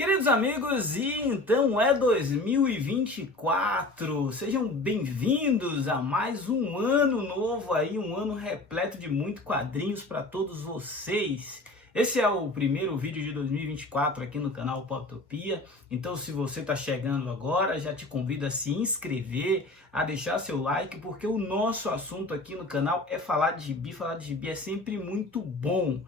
Queridos amigos, e então é 2024, sejam bem-vindos a mais um ano novo aí, um ano repleto de muitos quadrinhos para todos vocês. Esse é o primeiro vídeo de 2024 aqui no canal Poptopia, então se você está chegando agora, já te convido a se inscrever, a deixar seu like, porque o nosso assunto aqui no canal é falar de gibi é sempre muito bom.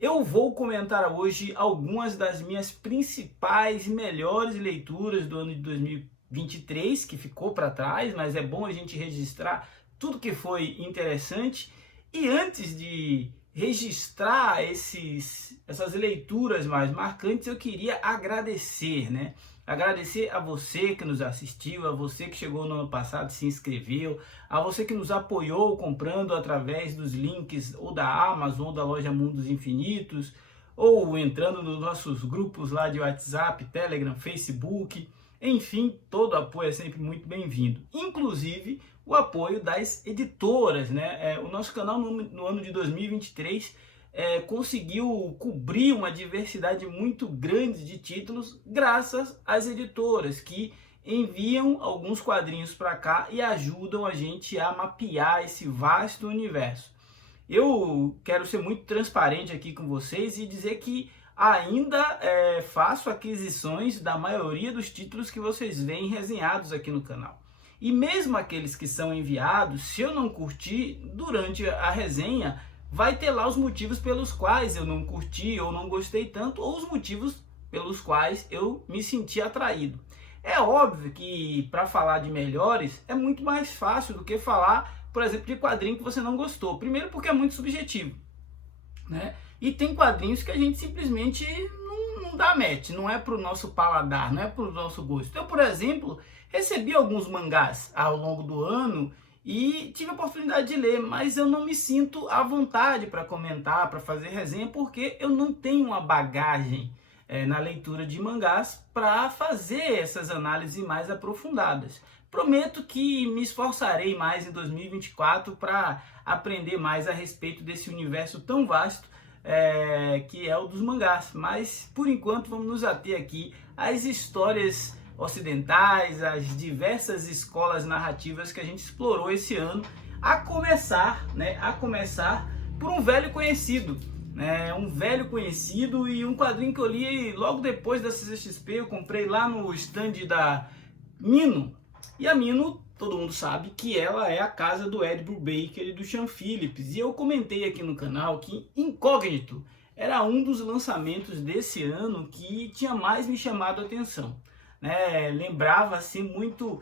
Eu vou comentar hoje algumas das minhas principais e melhores leituras do ano de 2023, que ficou para trás, mas é bom a gente registrar tudo que foi interessante. E antes de registrar essas leituras mais marcantes, eu queria agradecer, né? Agradecer a você que nos assistiu, a você que chegou no ano passado e se inscreveu, a você que nos apoiou comprando através dos links ou da Amazon ou da loja Mundos Infinitos, ou entrando nos nossos grupos lá de WhatsApp, Telegram, Facebook. Enfim, todo apoio é sempre muito bem-vindo. Inclusive o apoio das editoras, né? O nosso canal no ano de 2023 conseguiu cobrir uma diversidade muito grande de títulos graças às editoras que enviam alguns quadrinhos para cá e ajudam a gente a mapear esse vasto universo. Eu quero ser muito transparente aqui com vocês e dizer que ainda faço aquisições da maioria dos títulos que vocês veem resenhados aqui no canal. E mesmo aqueles que são enviados, se eu não curtir, durante a resenha, vai ter lá os motivos pelos quais eu não curti ou não gostei tanto, ou os motivos pelos quais eu me senti atraído. É óbvio que para falar de melhores é muito mais fácil do que falar, por exemplo, de quadrinho que você não gostou. Primeiro porque é muito subjetivo, né? E tem quadrinhos que a gente simplesmente não dá match, não é para o nosso paladar, não é para o nosso gosto. Eu, por exemplo, recebi alguns mangás ao longo do ano e tive a oportunidade de ler, mas eu não me sinto à vontade para comentar, para fazer resenha, porque eu não tenho uma bagagem na leitura de mangás para fazer essas análises mais aprofundadas. Prometo que me esforçarei mais em 2024 para aprender mais a respeito desse universo tão vasto que é o dos mangás, mas por enquanto vamos nos ater aqui às histórias ocidentais, as diversas escolas narrativas que a gente explorou esse ano, a começar por um velho conhecido, né? Um velho conhecido e um quadrinho que eu li logo depois da CCXP, eu comprei lá no stand da Mino, e a Mino, todo mundo sabe que ela é a casa do Ed Brubaker e do Sean Phillips, e eu comentei aqui no canal que Incógnito era um dos lançamentos desse ano que tinha mais me chamado a atenção. Lembrava assim muito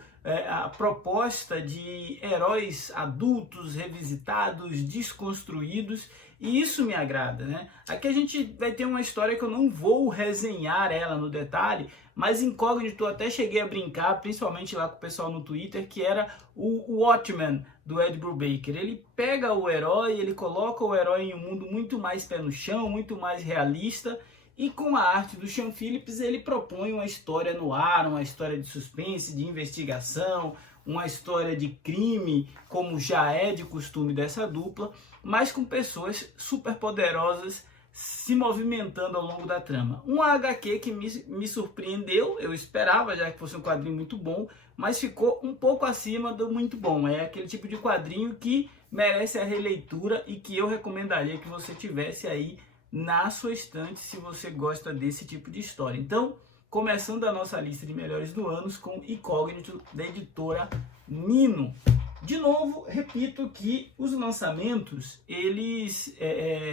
a proposta de heróis adultos, revisitados, desconstruídos, e isso me agrada, né? Aqui a gente vai ter uma história que eu não vou resenhar ela no detalhe, mas Incógnito eu até cheguei a brincar, principalmente lá com o pessoal no Twitter, que era o Watchmen do Ed Brubaker. Ele pega o herói, ele coloca o herói em um mundo muito mais pé no chão, muito mais realista, e com a arte do Sean Phillips ele propõe uma história no ar, uma história de suspense, de investigação, uma história de crime, como já é de costume dessa dupla, mas com pessoas super poderosas se movimentando ao longo da trama. Um HQ que me surpreendeu, eu esperava já que fosse um quadrinho muito bom, mas ficou um pouco acima do muito bom. É aquele tipo de quadrinho que merece a releitura e que eu recomendaria que você tivesse aí na sua estante se você gosta desse tipo de história. Então, começando a nossa lista de melhores do ano com Incógnito, da editora Mino. De novo, repito que os lançamentos, eles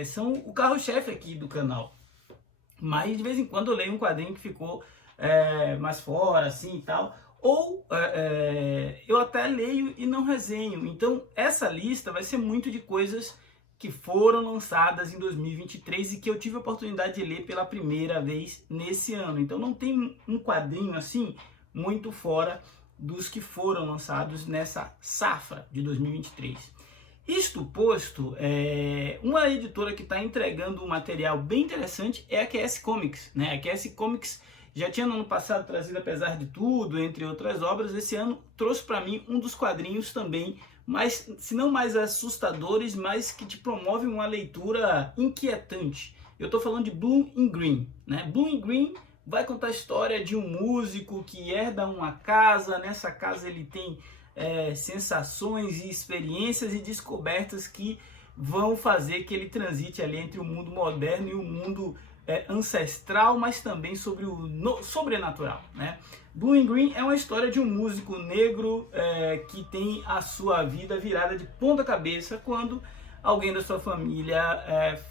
são o carro-chefe aqui do canal. Mas de vez em quando eu leio um quadrinho que ficou mais fora, assim e tal. Ou eu até leio e não resenho. Então, essa lista vai ser muito de coisas que foram lançadas em 2023 e que eu tive a oportunidade de ler pela primeira vez nesse ano. Então não tem um quadrinho assim muito fora dos que foram lançados nessa safra de 2023. Isto posto, uma editora que está entregando um material bem interessante é a QS Comics, né? A QS Comics já tinha no ano passado trazido Apesar de Tudo, entre outras obras. Esse ano trouxe para mim um dos quadrinhos também mas se não mais assustadores, mas que te promovem uma leitura inquietante. Eu estou falando de Blue in Green, né? Blue in Green vai contar a história de um músico que herda uma casa. Nessa casa ele tem sensações e experiências e descobertas que vão fazer que ele transite ali entre o mundo moderno e o mundo ancestral, mas também sobre o sobrenatural, né? Blue in Green é uma história de um músico negro que tem a sua vida virada de ponta cabeça quando alguém da sua família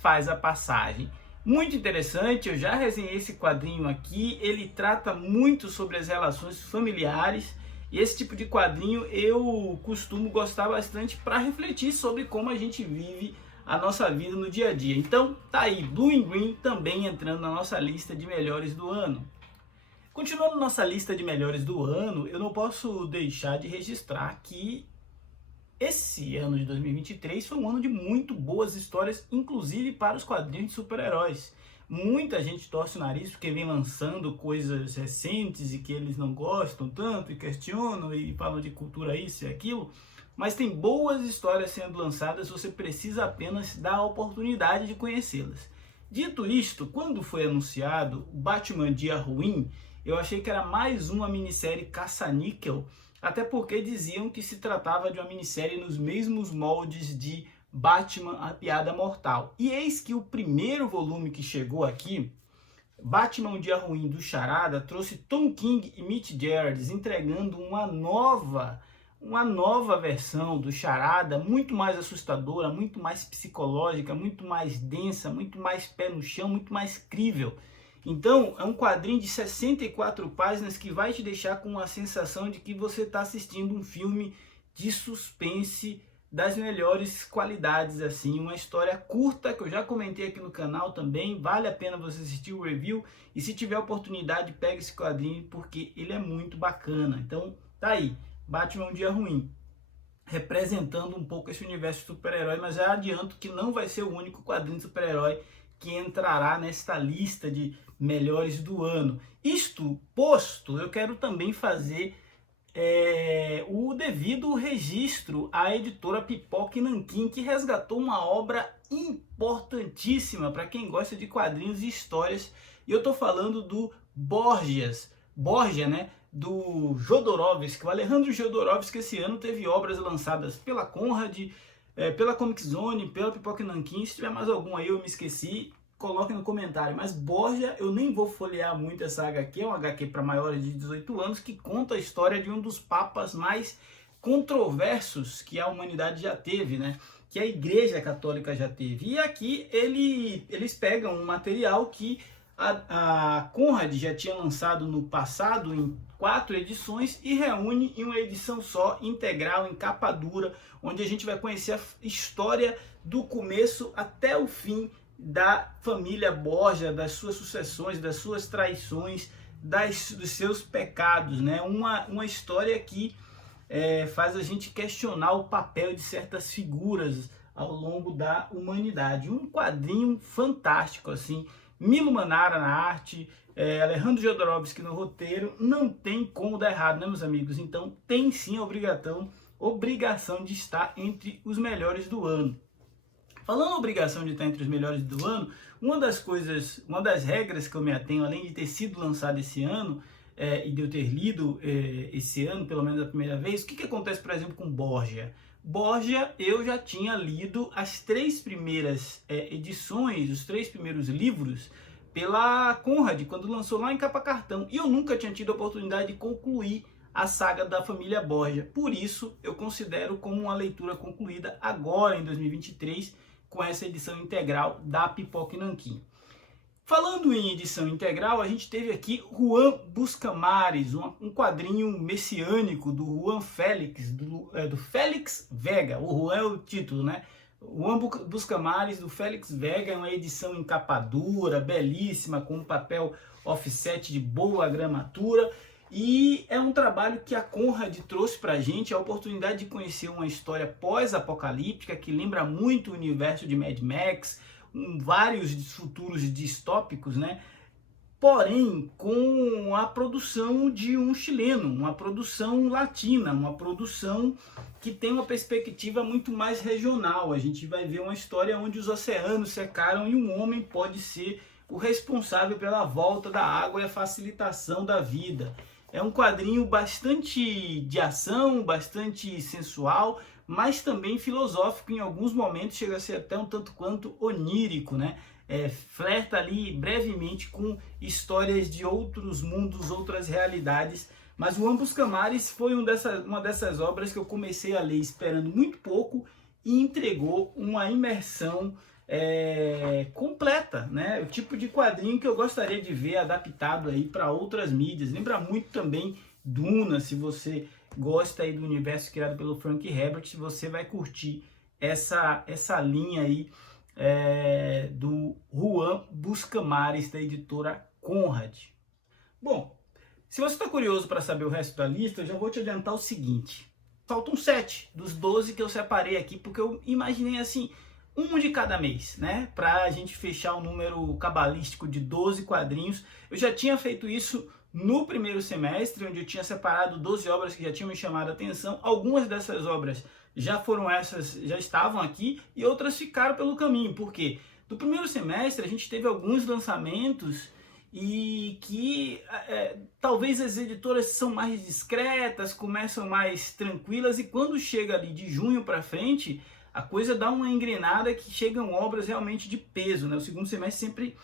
faz a passagem. Muito interessante, eu já resenhei esse quadrinho aqui, ele trata muito sobre as relações familiares, e esse tipo de quadrinho eu costumo gostar bastante para refletir sobre como a gente vive a nossa vida no dia a dia. Então tá aí, Blue in Green também entrando na nossa lista de melhores do ano. Continuando nossa lista de melhores do ano, eu não posso deixar de registrar que esse ano de 2023 foi um ano de muito boas histórias, inclusive para os quadrinhos de super-heróis. Muita gente torce o nariz porque vem lançando coisas recentes e que eles não gostam tanto e questionam e falam de cultura isso e aquilo, mas tem boas histórias sendo lançadas, você precisa apenas dar a oportunidade de conhecê-las. Dito isto, quando foi anunciado o Batman Dia Ruim, eu achei que era mais uma minissérie caça-níquel, até porque diziam que se tratava de uma minissérie nos mesmos moldes de Batman, a Piada Mortal. E eis que o primeiro volume que chegou aqui, Batman Um Dia Ruim do Charada, trouxe Tom King e Mitch Gerads entregando uma nova versão do Charada, muito mais assustadora, muito mais psicológica, muito mais densa, muito mais pé no chão, muito mais crível. Então, é um quadrinho de 64 páginas que vai te deixar com a sensação de que você está assistindo um filme de suspense das melhores qualidades, assim, uma história curta que eu já comentei aqui no canal também, vale a pena você assistir o review e se tiver oportunidade pega esse quadrinho porque ele é muito bacana. Então, tá aí, Batman Um Dia Ruim, representando um pouco esse universo de super-herói, mas já adianto que não vai ser o único quadrinho de super-herói que entrará nesta lista de melhores do ano. Isto posto, eu quero também fazer o devido registro à editora Pipoca e Nanquim, que resgatou uma obra importantíssima para quem gosta de quadrinhos e histórias. E eu estou falando do Borgia, né? Do Jodorowsky, o Alejandro Jodorowsky. Esse ano teve obras lançadas pela Conrad, pela Comic Zone, pela Pipoca e Nanquim. Se tiver mais algum aí eu me esqueci, coloquem no comentário. Mas Borgia, eu nem vou folhear muito essa HQ, é uma HQ para maiores de 18 anos, que conta a história de um dos papas mais controversos que a humanidade já teve, né? Que a Igreja Católica já teve. E aqui eles pegam um material que a Conrad já tinha lançado no passado em 4 edições e reúne em uma edição só, integral, em capa dura, onde a gente vai conhecer a história do começo até o fim da família Borgia, das suas sucessões, das suas traições, dos seus pecados, né? Uma história que faz a gente questionar o papel de certas figuras ao longo da humanidade. Um quadrinho fantástico, assim. Milo Manara na arte, Alejandro Jodorowsky no roteiro, não tem como dar errado, né, meus amigos? Então tem sim a obrigação de estar entre os melhores do ano. Falando obrigação de estar entre os melhores do ano, uma das regras que eu me atenho, além de ter sido lançado esse ano, e de eu ter lido esse ano, pelo menos a primeira vez, o que acontece, por exemplo, com Borgia? Borgia, eu já tinha lido as 3 primeiras edições, os 3 primeiros livros, pela Conrad, quando lançou lá em capa cartão, e eu nunca tinha tido a oportunidade de concluir a saga da família Borgia. Por isso, eu considero como uma leitura concluída agora, em 2023, com essa edição integral da Pipoca e Nanquim. Falando em edição integral, a gente teve aqui Juan Buscamares, um quadrinho messiânico do Juan Félix, do Félix Vega. O Juan é o título, né? Juan Buscamares, do Félix Vega, é uma edição em capa dura, belíssima, com um papel offset de boa gramatura. E é um trabalho que a Conrad trouxe pra gente a oportunidade de conhecer uma história pós-apocalíptica que lembra muito o universo de Mad Max, vários futuros distópicos, né? Porém, com a produção de um chileno, uma produção latina, uma produção que tem uma perspectiva muito mais regional. A gente vai ver uma história onde os oceanos secaram e um homem pode ser o responsável pela volta da água e a facilitação da vida. É um quadrinho bastante de ação, bastante sensual, mas também filosófico, em alguns momentos chega a ser até um tanto quanto onírico, né? Flerta ali brevemente com histórias de outros mundos, outras realidades. Mas o Ambos Camares foi uma dessas obras que eu comecei a ler esperando muito pouco e entregou uma imersão completa, né? O tipo de quadrinho que eu gostaria de ver adaptado aí para outras mídias. Lembra muito também Duna, se você gosta aí do universo criado pelo Frank Herbert, você vai curtir essa linha aí do Juan Buscamares, da editora Conrad. Bom, se você está curioso para saber o resto da lista, eu já vou te adiantar o seguinte. Faltam 7 dos 12 que eu separei aqui, porque eu imaginei assim, um de cada mês, né? Para a gente fechar o número cabalístico de 12 quadrinhos. Eu já tinha feito isso no primeiro semestre, onde eu tinha separado 12 obras que já tinham me chamado a atenção. Algumas dessas obras já estavam aqui e outras ficaram pelo caminho. Por quê? Do primeiro semestre a gente teve alguns lançamentos e que talvez as editoras são mais discretas, começam mais tranquilas, e quando chega ali de junho para frente, a coisa dá uma engrenada que chegam obras realmente de peso, né? O segundo semestre sempre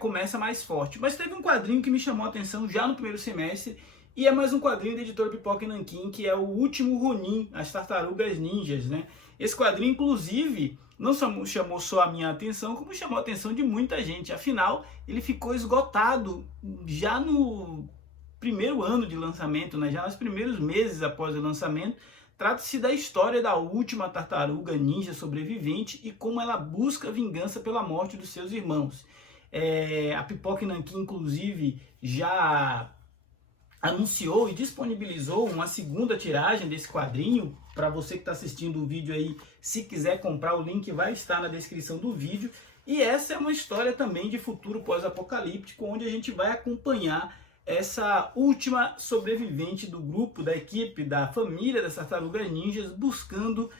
começa mais forte. Mas teve um quadrinho que me chamou a atenção já no primeiro semestre, e é mais um quadrinho da editora Pipoca e Nanquim, que é o Último Ronin, As Tartarugas Ninjas, né? Esse quadrinho, inclusive, não chamou só a minha atenção, como chamou a atenção de muita gente. Afinal, ele ficou esgotado já no primeiro ano de lançamento, né? Já nos primeiros meses após o lançamento. Trata-se da história da última tartaruga ninja sobrevivente e como ela busca vingança pela morte dos seus irmãos. A Pipoca e Nanquim, inclusive, já anunciou e disponibilizou uma segunda tiragem desse quadrinho. Para você que está assistindo o vídeo aí, se quiser comprar, o link vai estar na descrição do vídeo. E essa é uma história também de futuro pós-apocalíptico, onde a gente vai acompanhar essa última sobrevivente do grupo, da equipe, da família das Tartarugas Ninjas, buscando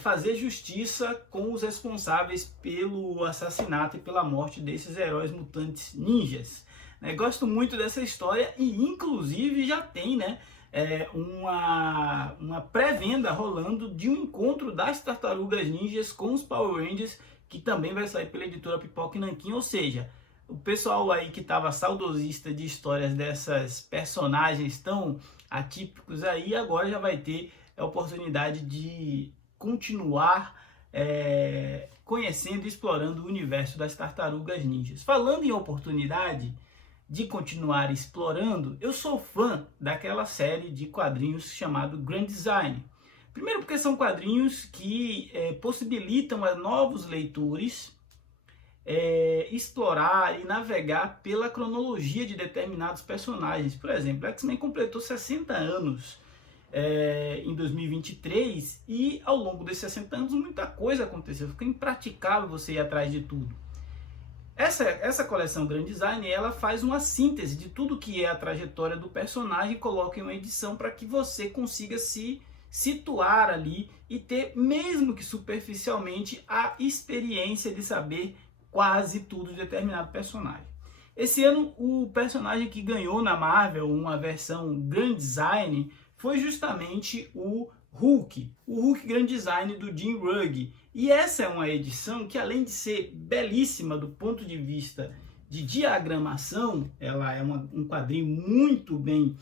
fazer justiça com os responsáveis pelo assassinato e pela morte desses heróis mutantes ninjas. Gosto muito dessa história e inclusive já tem, né, uma pré-venda rolando de um encontro das Tartarugas Ninjas com os Power Rangers, que também vai sair pela editora Pipoca e Nanquim. Ou seja, o pessoal aí que estava saudosista de histórias dessas personagens tão atípicos aí, agora já vai ter a oportunidade de continuar conhecendo e explorando o universo das Tartarugas Ninjas. Falando em oportunidade de continuar explorando, eu sou fã daquela série de quadrinhos chamado Grand Design. Primeiro porque são quadrinhos que possibilitam a novos leitores explorar e navegar pela cronologia de determinados personagens. Por exemplo, X-Men completou 60 anos em 2023 e ao longo desses 60 anos muita coisa aconteceu, ficou impraticável você ir atrás de tudo. Essa coleção Grand Design, ela faz uma síntese de tudo que é a trajetória do personagem e coloca em uma edição para que você consiga se situar ali e ter, mesmo que superficialmente, a experiência de saber quase tudo de determinado personagem. Esse ano, o personagem que ganhou na Marvel uma versão Grand Design foi justamente o Hulk Grand Design do Jim Rugg. E essa é uma edição que, além de ser belíssima do ponto de vista de diagramação, ela é um quadrinho muito bem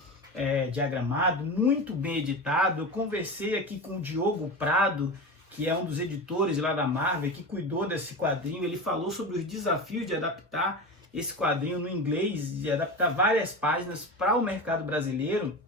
diagramado, muito bem editado. Eu conversei aqui com o Diogo Prado, que é um dos editores lá da Marvel, que cuidou desse quadrinho. Ele falou sobre os desafios de adaptar esse quadrinho no inglês, de adaptar várias páginas para o mercado brasileiro.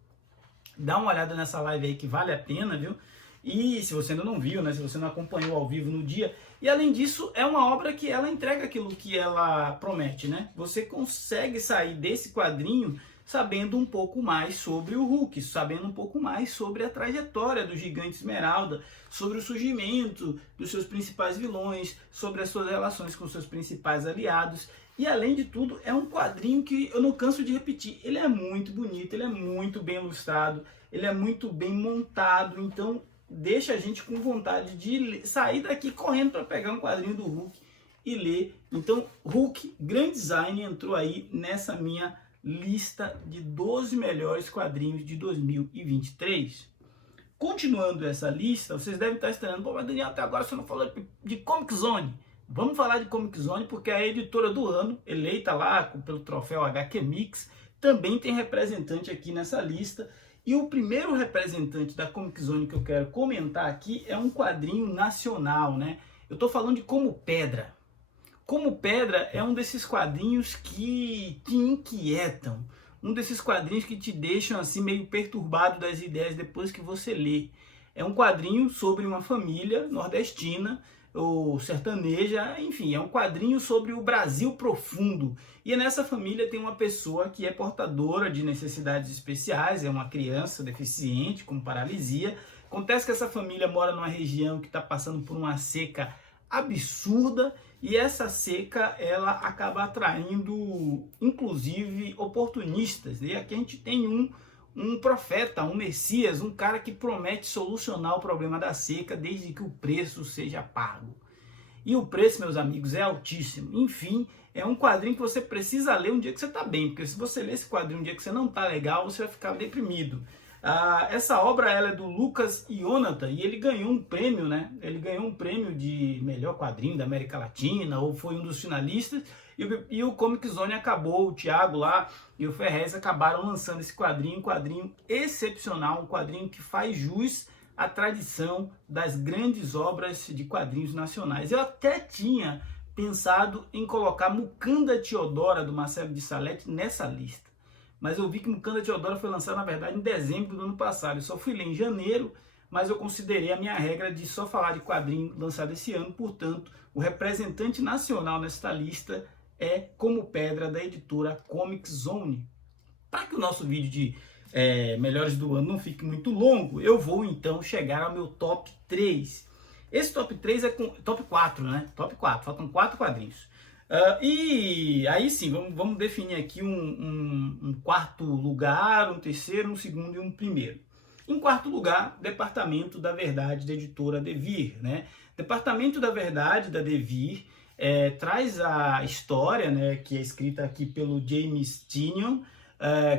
Dá uma olhada nessa live aí que vale a pena, viu? E se você ainda não viu, né? Se você não acompanhou ao vivo no dia. E além disso, é uma obra que ela entrega aquilo que ela promete, né? Você consegue sair desse quadrinho sabendo um pouco mais sobre o Hulk, sabendo um pouco mais sobre a trajetória do Gigante Esmeralda, sobre o surgimento dos seus principais vilões, sobre as suas relações com seus principais aliados. E além de tudo, é um quadrinho que eu não canso de repetir. Ele é muito bonito, ele é muito bem ilustrado, ele é muito bem montado, então deixa a gente com vontade de sair daqui correndo para pegar um quadrinho do Hulk e ler Então, Hulk, Grand Design, entrou aí nessa minha lista de 12 melhores quadrinhos de 2023. Continuando essa lista, vocês devem estar estranhando, pô, mas Daniel, até agora você não falou de Comic Zone. Vamos falar de Comic Zone porque a editora do ano, eleita lá pelo troféu HQ Mix, também tem representante aqui nessa lista. E o primeiro representante da Comic Zone que eu quero comentar aqui é um quadrinho nacional, né? Eu estou falando de Como Pedra. Como Pedra é um desses quadrinhos que te inquietam, um desses quadrinhos que te deixam assim meio perturbado das ideias depois que você lê. É um quadrinho sobre uma família nordestina ou sertaneja, enfim, é um quadrinho sobre o Brasil profundo. E nessa família tem uma pessoa que é portadora de necessidades especiais, é uma criança deficiente com paralisia. Acontece que essa família mora numa região que está passando por uma seca absurda, e essa seca ela acaba atraindo inclusive oportunistas. E aqui a gente tem um profeta, um Messias, um cara que promete solucionar o problema da seca desde que o preço seja pago. E o preço, meus amigos, é altíssimo. Enfim, é um quadrinho que você precisa ler um dia que você está bem, porque se você ler esse quadrinho um dia que você não está legal, você vai ficar deprimido. Essa obra ela é do Lucas Ionata e ele ganhou um prêmio, né? Ele ganhou um prêmio de melhor quadrinho da América Latina, ou foi um dos finalistas, e o Comic Zone acabou, o Thiago lá e o Ferrez acabaram lançando esse quadrinho, um quadrinho excepcional, um quadrinho que faz jus à tradição das grandes obras de quadrinhos nacionais. Eu até tinha pensado em colocar Mucanda Teodora, do Marcelo de Salete, nessa lista. Mas eu vi que Mucanda Teodora foi lançado, na verdade, em dezembro do ano passado. Eu só fui ler em janeiro, mas eu considerei a minha regra de só falar de quadrinho lançado esse ano. Portanto, o representante nacional nesta lista é Como Pedra, da editora Comic Zone. Para que o nosso vídeo de melhores do ano não fique muito longo, eu vou então chegar ao meu top 3. Esse top 3 é com top 4, né? Top 4, faltam 4 quadrinhos. E aí sim, vamos definir aqui um quarto lugar, um terceiro, um segundo e um primeiro. Em quarto lugar, Departamento da Verdade, da editora Devir, né? Departamento da Verdade, da Devir, traz a história, né, que é escrita aqui pelo James Tynion,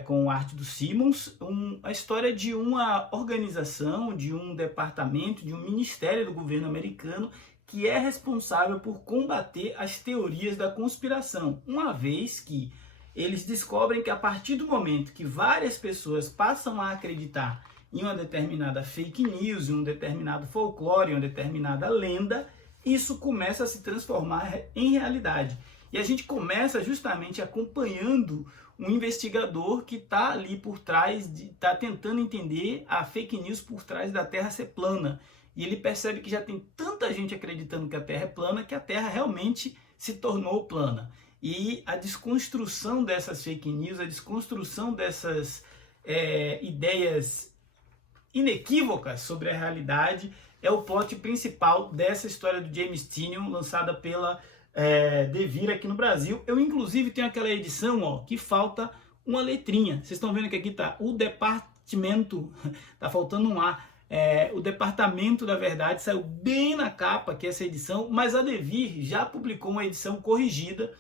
com arte do Simmons, a história de uma organização, de um departamento, de um ministério do governo americano que é responsável por combater as teorias da conspiração, uma vez que eles descobrem que a partir do momento que várias pessoas passam a acreditar em uma determinada fake news, em um determinado folclore, em uma determinada lenda, isso começa a se transformar em realidade. E a gente começa justamente acompanhando um investigador que está ali por trás, está tentando entender a fake news por trás da Terra ser plana. E ele percebe que já tem tanta gente acreditando que a Terra é plana, que a Terra realmente se tornou plana. E a desconstrução dessas fake news, a desconstrução dessas ideias inequívocas sobre a realidade é o plot principal dessa história do James Tynion, lançada pela Devir aqui no Brasil. Eu inclusive tenho aquela edição, ó, que falta uma letrinha. Vocês estão vendo que aqui está o departamento, está faltando um A. O Departamento da Verdade saiu bem na capa aqui essa edição, mas a Devir já publicou uma edição corrigida,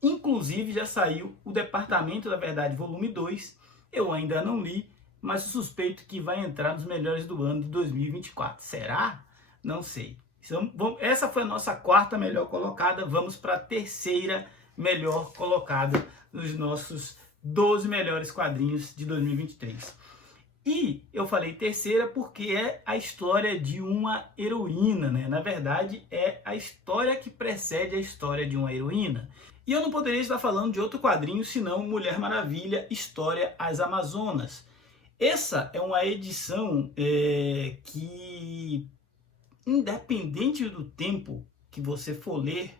inclusive já saiu o Departamento da Verdade volume 2, eu ainda não li, mas suspeito que vai entrar nos melhores do ano de 2024. Será? Não sei. Então, essa foi a nossa quarta melhor colocada, vamos para a terceira melhor colocada nos nossos 12 melhores quadrinhos de 2023. E eu falei terceira porque é a história de uma heroína, né? Na verdade, é a história que precede a história de uma heroína. E eu não poderia estar falando de outro quadrinho senão Mulher Maravilha, História às Amazonas. Essa é uma edição que, independente do tempo que você for ler,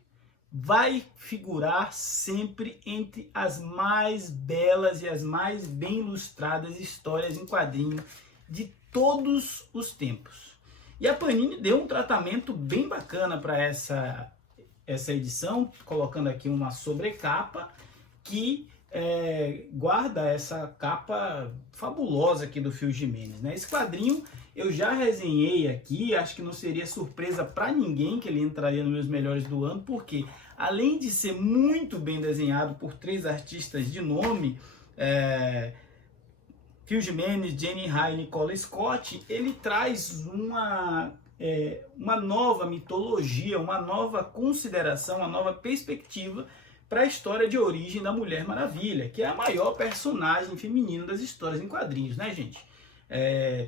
vai figurar sempre entre as mais belas e as mais bem ilustradas histórias em quadrinho de todos os tempos. E a Panini deu um tratamento bem bacana para essa edição, colocando aqui uma sobrecapa que guarda essa capa fabulosa aqui do Phil Jimenez, né? Esse quadrinho eu já resenhei aqui, acho que não seria surpresa para ninguém que ele entraria nos meus melhores do ano, porque além de ser muito bem desenhado por 3 artistas de nome, Phil Jimenez, Jenny Ha e Nicola Scott, ele traz uma nova mitologia, uma nova consideração, uma nova perspectiva para a história de origem da Mulher Maravilha, que é a maior personagem feminina das histórias em quadrinhos, né, gente?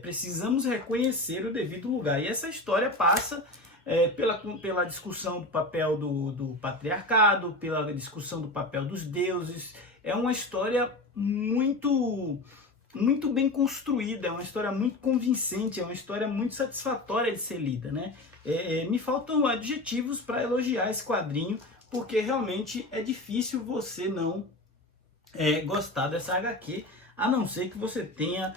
Precisamos reconhecer o devido lugar. E essa história passa pela discussão do papel do patriarcado, pela discussão do papel dos deuses. É uma história muito bem construída, é uma história muito convincente, é uma história muito satisfatória de ser lida, né? Me faltam adjetivos para elogiar esse quadrinho, porque realmente é difícil você não gostar dessa HQ, a não ser que você tenha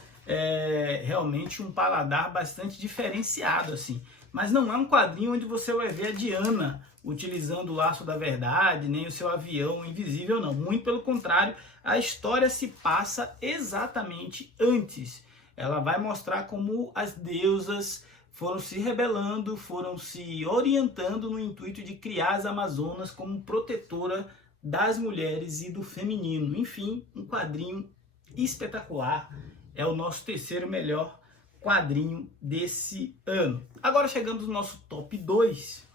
realmente um paladar bastante diferenciado, assim. Mas não é um quadrinho onde você vai ver a Diana utilizando o laço da verdade, nem o seu avião invisível, não. Muito pelo contrário, a história se passa exatamente antes. Ela vai mostrar como as deusas foram se rebelando, foram se orientando no intuito de criar as Amazonas como protetora das mulheres e do feminino. Enfim, um quadrinho espetacular. É o nosso terceiro melhor quadrinho desse ano. Agora chegamos no nosso top 2.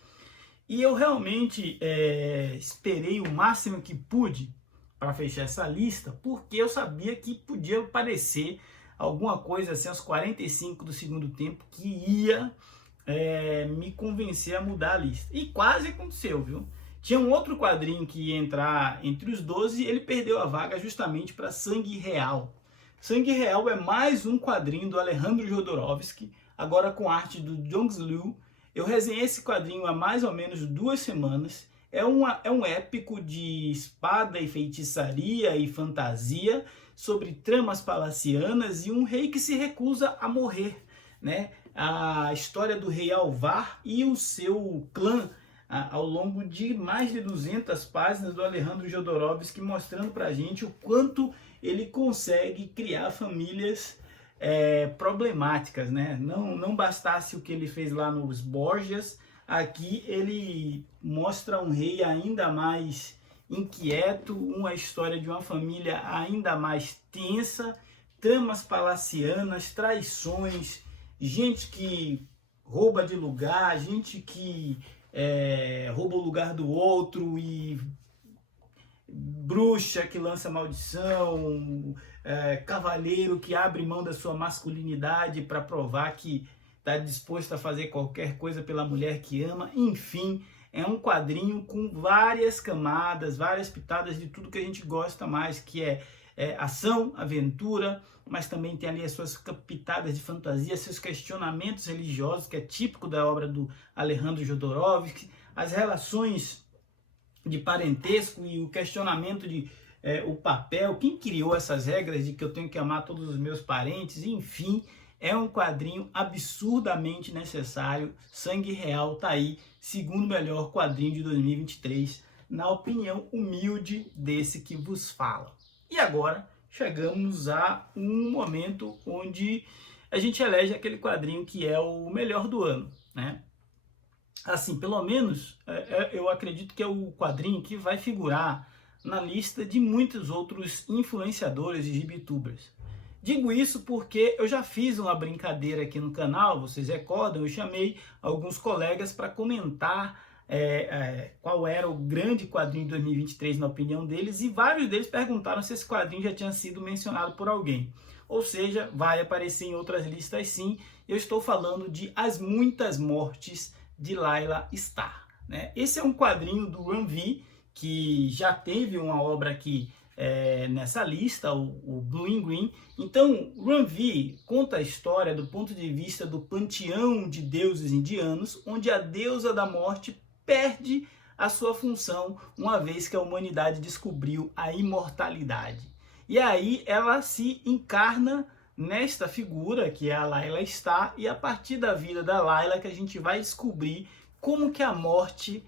E eu realmente esperei o máximo que pude para fechar essa lista, porque eu sabia que podia aparecer alguma coisa assim aos 45 do segundo tempo que ia me convencer a mudar a lista. E quase aconteceu, viu? Tinha um outro quadrinho que ia entrar entre os 12 e ele perdeu a vaga justamente para Sangue Real. Sangue Real é mais um quadrinho do Alejandro Jodorowsky, agora com arte do Jung Liu. Eu resenhei esse quadrinho há mais ou menos 2 semanas. É um épico de espada e feitiçaria e fantasia sobre tramas palacianas e um rei que se recusa a morrer, né? A história do rei Alvar e o seu clã ao longo de mais de 200 páginas do Alejandro Jodorowsky, mostrando pra gente o quanto ele consegue criar famílias problemáticas, né? Não bastasse o que ele fez lá nos Borgias, aqui ele mostra um rei ainda mais inquieto, uma história de uma família ainda mais tensa, tramas palacianas, traições, gente que rouba de lugar, gente que rouba o lugar do outro, e bruxa que lança maldição, cavaleiro que abre mão da sua masculinidade para provar que está disposto a fazer qualquer coisa pela mulher que ama. Enfim, é um quadrinho com várias camadas, várias pitadas de tudo que a gente gosta mais, que é ação, aventura, mas também tem ali as suas pitadas de fantasia, seus questionamentos religiosos, que é típico da obra do Alejandro Jodorowsky, as relações de parentesco e o questionamento de o papel, quem criou essas regras de que eu tenho que amar todos os meus parentes, enfim, é um quadrinho absurdamente necessário. Sangue Real tá aí, segundo melhor quadrinho de 2023, na opinião humilde desse que vos fala. E agora chegamos a um momento onde a gente elege aquele quadrinho que é o melhor do ano, né? Assim, pelo menos eu acredito que é o quadrinho que vai figurar na lista de muitos outros influenciadores e gibitubers. Digo isso porque eu já fiz uma brincadeira aqui no canal, vocês recordam, eu chamei alguns colegas para comentar qual era o grande quadrinho de 2023 na opinião deles, e vários deles perguntaram se esse quadrinho já tinha sido mencionado por alguém. Ou seja, vai aparecer em outras listas sim. Eu estou falando de As Muitas Mortes de Laila Starr, né? Esse é um quadrinho do Ram V, que já teve uma obra aqui nessa lista, o Blue and Green. Então, Ram V conta a história do ponto de vista do panteão de deuses indianos, onde a deusa da morte perde a sua função uma vez que a humanidade descobriu a imortalidade. E aí ela se encarna nesta figura que é a Laila Starr, e a partir da vida da Laila que a gente vai descobrir como que a morte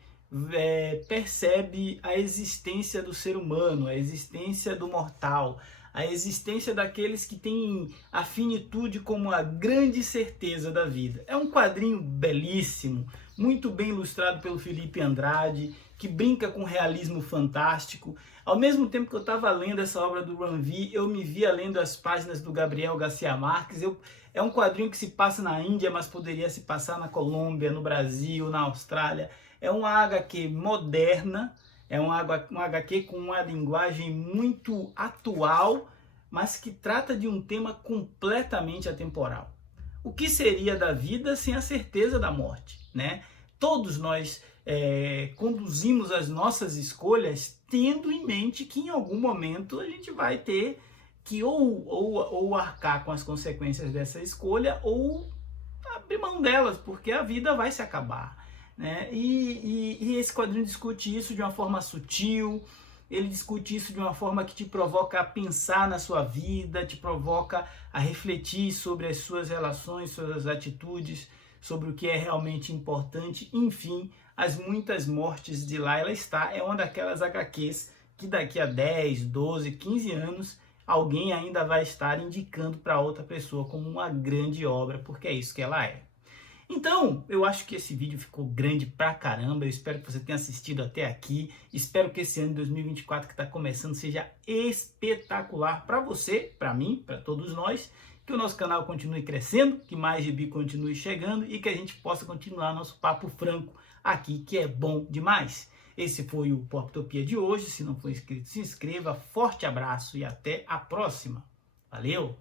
percebe a existência do ser humano, a existência do mortal, a existência daqueles que têm a finitude como a grande certeza da vida. É um quadrinho belíssimo, muito bem ilustrado pelo Felipe Andrade, que brinca com realismo fantástico. Ao mesmo tempo que eu estava lendo essa obra do Ranvi, eu me via lendo as páginas do Gabriel Garcia Marques. É um quadrinho que se passa na Índia, mas poderia se passar na Colômbia, no Brasil, na Austrália. É uma HQ moderna, é uma HQ com uma linguagem muito atual, mas que trata de um tema completamente atemporal. O que seria da vida sem a certeza da morte, né? Todos nós conduzimos as nossas escolhas tendo em mente que em algum momento a gente vai ter que ou arcar com as consequências dessa escolha ou abrir mão delas, porque a vida vai se acabar, né? E esse quadrinho discute isso de uma forma sutil, ele discute isso de uma forma que te provoca a pensar na sua vida, te provoca a refletir sobre as suas relações, suas atitudes, sobre o que é realmente importante. Enfim, As Muitas Mortes de Layla Starr é uma daquelas HQs que daqui a 10, 12, 15 anos alguém ainda vai estar indicando para outra pessoa como uma grande obra, porque é isso que ela é. Então, eu acho que esse vídeo ficou grande pra caramba, eu espero que você tenha assistido até aqui, espero que esse ano de 2024 que está começando seja espetacular para você, para mim, para todos nós, que o nosso canal continue crescendo, que mais gibi continue chegando e que a gente possa continuar nosso papo franco aqui, que é bom demais. Esse foi o Poptopia de hoje, se não for inscrito, se inscreva, forte abraço e até a próxima. Valeu!